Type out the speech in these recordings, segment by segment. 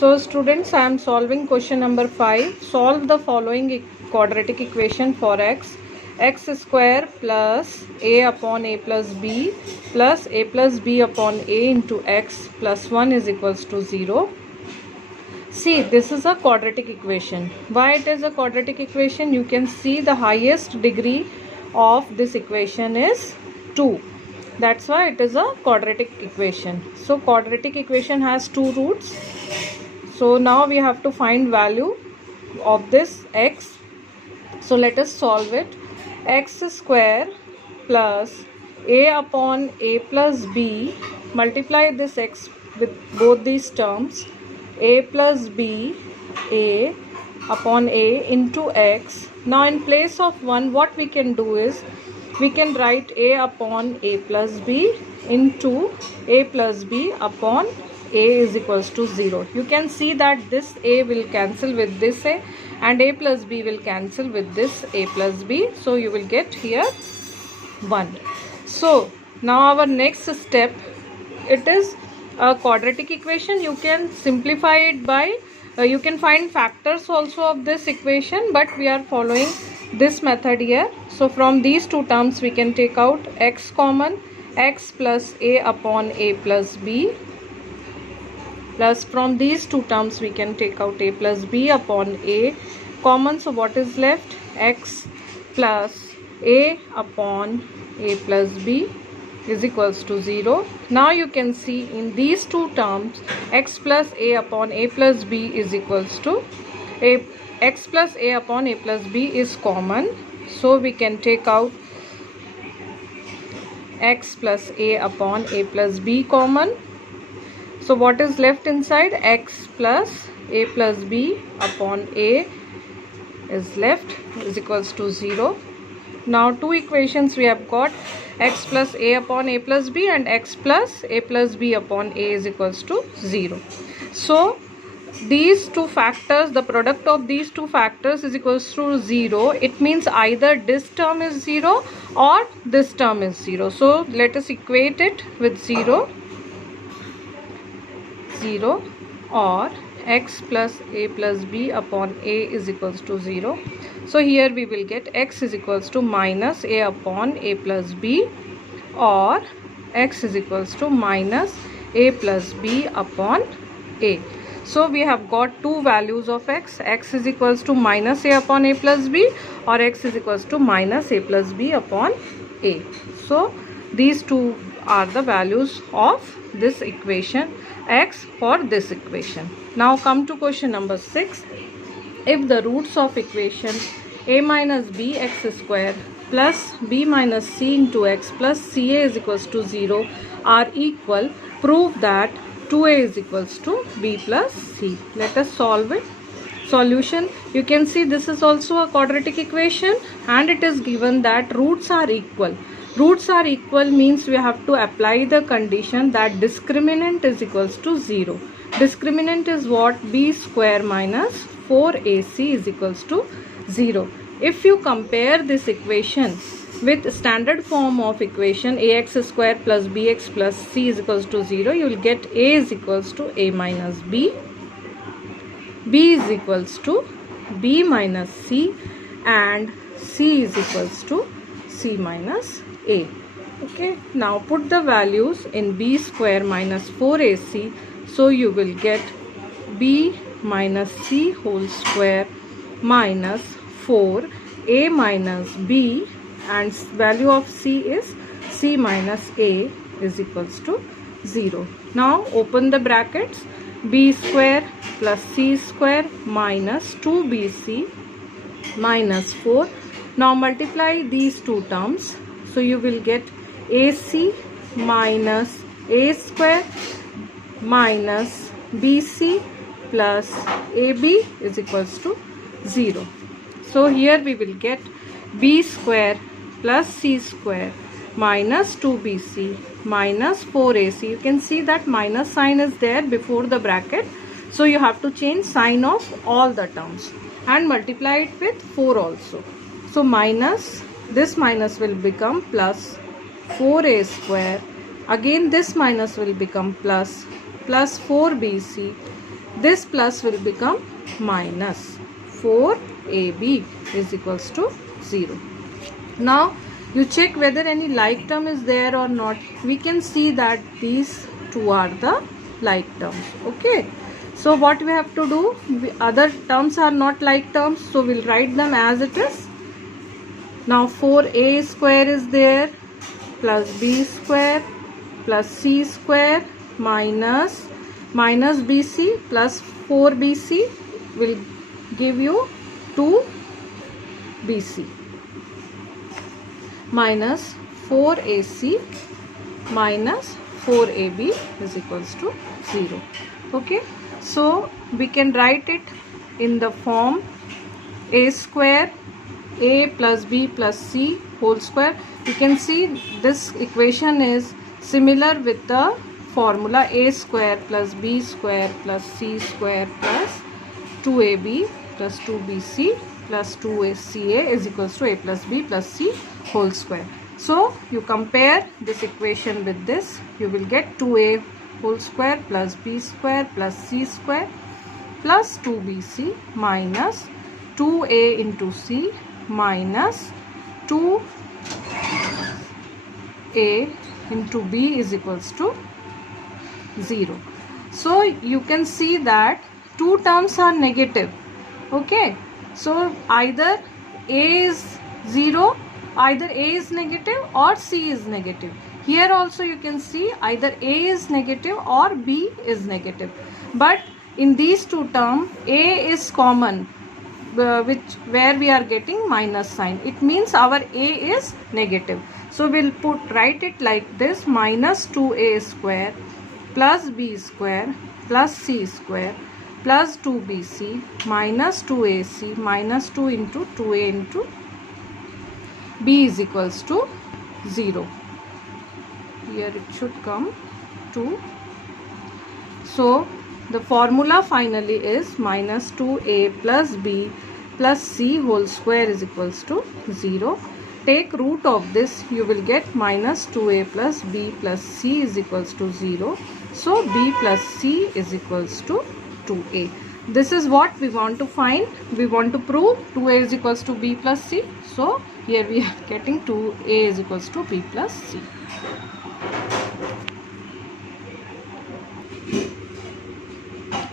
So students, I am solving question number 5. Solve the following quadratic equation for x. X square plus a upon a plus b plus a plus b upon a into x plus 1 is equals to 0. See, this is a quadratic equation. Why it is a quadratic equation? You can see the highest degree of this equation is 2. That's why it is a quadratic equation. So quadratic equation has two roots. So now we have to find value of this x. So let us solve it. X square plus a upon a plus b, multiply this x with both these terms, a plus b, a upon a into x. Now in place of 1, what we can do is we can write a upon a plus b into a plus b upon a is equals to 0. You can see that this a will cancel with this a and a plus b will cancel with this a plus b. So you will get here 1. So now our next step, it is a quadratic equation. You can simplify it by you can find factors also of this equation, but we are following this method here. So from these two terms we can take out x common, x plus a upon a plus b, plus from these two terms we can take out a plus b upon a common. So what is left? X plus a upon a plus b is equals to 0. Now you can see in these two terms x plus a upon a plus b is equals to a, x plus a upon a plus b is common. So we can take out x plus a upon a plus b common. So what is left inside? X plus a plus b upon a is left is equals to 0. Now two equations we have got, x plus a upon a plus b and x plus a plus b upon a is equals to 0. So these two factors, the product of these two factors is equals to 0. It means either this term is 0 or this term is 0. So let us equate it with 0 or x plus a plus b upon a is equals to 0. So here we will get x is equals to minus a upon a plus b or x is equals to minus a plus b upon a. So we have got two values of x. X is equals to minus a upon a plus b or x is equals to minus a plus b upon a. So these two are the values of this equation x for this equation. Now come to question number 6. If the roots of equation a minus b x square plus b minus c into x plus ca is equals to 0 are equal, prove that 2a is equals to b plus c. Let us solve it. Solution, you can see this is also a quadratic equation and it is given that roots are equal. Roots are equal means we have to apply the condition that discriminant is equals to 0. Discriminant is what? B square minus 4ac is equals to 0. If you compare this equation with standard form of equation ax square plus bx plus c is equals to 0, you will get a is equals to a minus b, b is equals to b minus c and c is equals to c minus a. Okay, now put the values in b square minus 4ac. So you will get b minus c whole square minus 4 a minus b and value of c is c minus a is equals to 0. Now open the brackets, b square plus c square minus 2bc minus 4. Now multiply these two terms. So you will get ac minus a square minus bc plus ab is equals to 0. So here we will get b square plus c square minus 2bc minus 4ac. You can see that minus sign is there before the bracket. So you have to change sign of all the terms and multiply it with 4 also. So minus, this minus will become plus 4a square. Again this minus will become plus 4bc this plus will become minus 4ab is equals to 0. Now you check whether any like term is there or not. We can see that these two are the like terms. Okay, so what we have to do, other terms are not like terms, so we'll write them as it is. Now 4a square is there, plus b square plus c square minus bc plus 4bc will give you 2bc minus 4ac minus 4ab is equals to 0. Okay, so we can write it in the form a square a plus b plus c whole square. You can see this equation is similar with the formula a square plus b square plus c square plus 2ab plus 2bc plus 2ca is equals to a plus b plus c whole square. So you compare this equation with this, you will get 2a whole square plus b square plus c square plus 2bc minus 2a into c minus 2a into b is equals to 0. So you can see that two terms are negative. Okay, so either a is 0, either a is negative or c is negative. Here also you can see either a is negative or b is negative, but in these two terms a is common, where we are getting minus sign. It means our a is negative. So we'll write it like this: minus 2a square plus b square plus c square plus 2bc minus 2ac minus 2 into 2a into b is equals to 0. Here it should come 2. So the formula finally is minus 2a plus b plus c whole square is equals to 0. Take root of this, you will get minus 2a plus b plus c is equals to 0. So b plus c is equals to 2a. This is what we want to find. We want to prove 2a is equals to b plus c. So here we are getting 2a is equals to b plus c.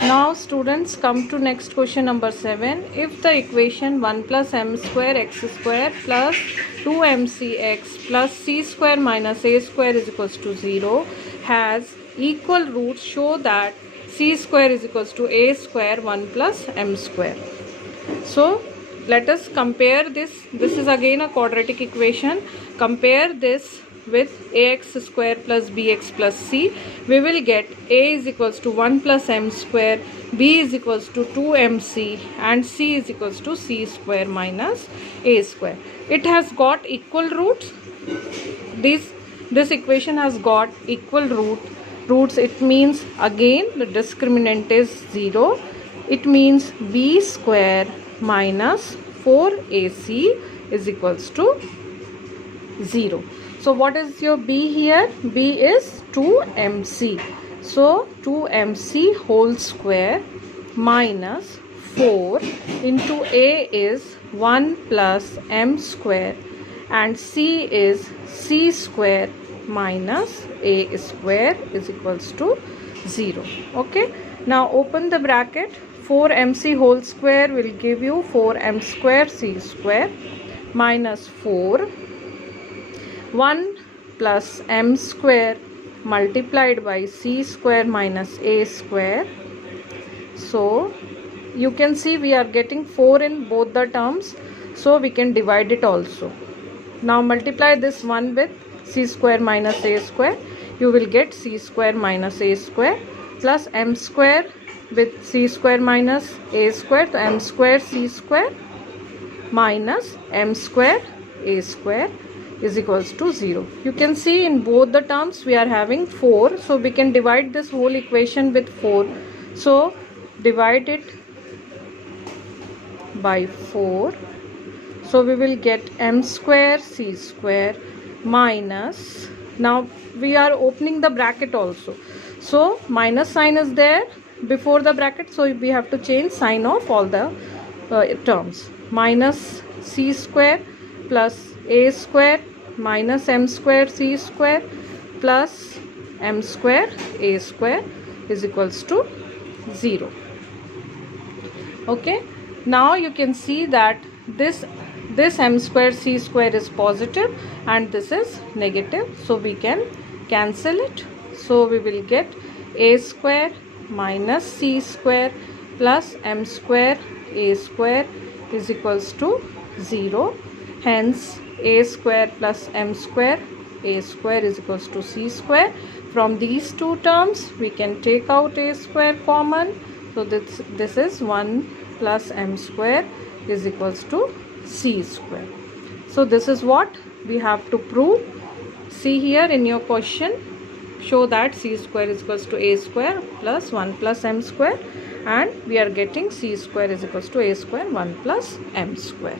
Now students, come to next question number 7. If the equation 1 plus m square x square plus 2mcx plus c square minus a square is equals to 0 has equal roots, show that c square is equals to a square 1 plus m square. So let us compare this. This is again a quadratic equation. Compare this with ax square plus bx plus c. We will get a is equals to 1 plus m square, b is equals to 2mc and c is equals to c square minus a square. It has got equal roots. This equation has got equal roots. It means again the discriminant is 0. It means b square minus 4ac is equals to 0. So what is your b here? B is 2mc. So 2mc whole square minus 4 into a is 1 plus m square and c is c square minus a square is equals to 0. Okay. Now open the bracket. 4mc whole square will give you 4m square c square minus 4 1 plus m square multiplied by c square minus a square. So you can see we are getting 4 in both the terms, so we can divide it also. Now multiply this 1 with c square minus a square. You will get c square minus a square plus m square with c square minus a square. So m square c square minus m square a square is equals to 0. You can see in both the terms we are having 4. So we can divide this whole equation with 4. So divide it by 4. So we will get m square c square minus, now we are opening the bracket also. So minus sign is there. before the bracket, so we have to change sign of all the terms. Minus c square plus a square minus m square c square plus m square a square is equals to 0. Okay, now you can see that this m square c square is positive and this is negative, so we can cancel it. So we will get a square minus c square plus m square a square is equals to 0. Hence a square plus m square a square is equals to c square. From these two terms we can take out a square common. So this is 1 plus m square is equals to c square. So this is what we have to prove. See here in your question, show that c square is equals to a square plus 1 plus m square, and we are getting c square is equals to a square 1 plus m square.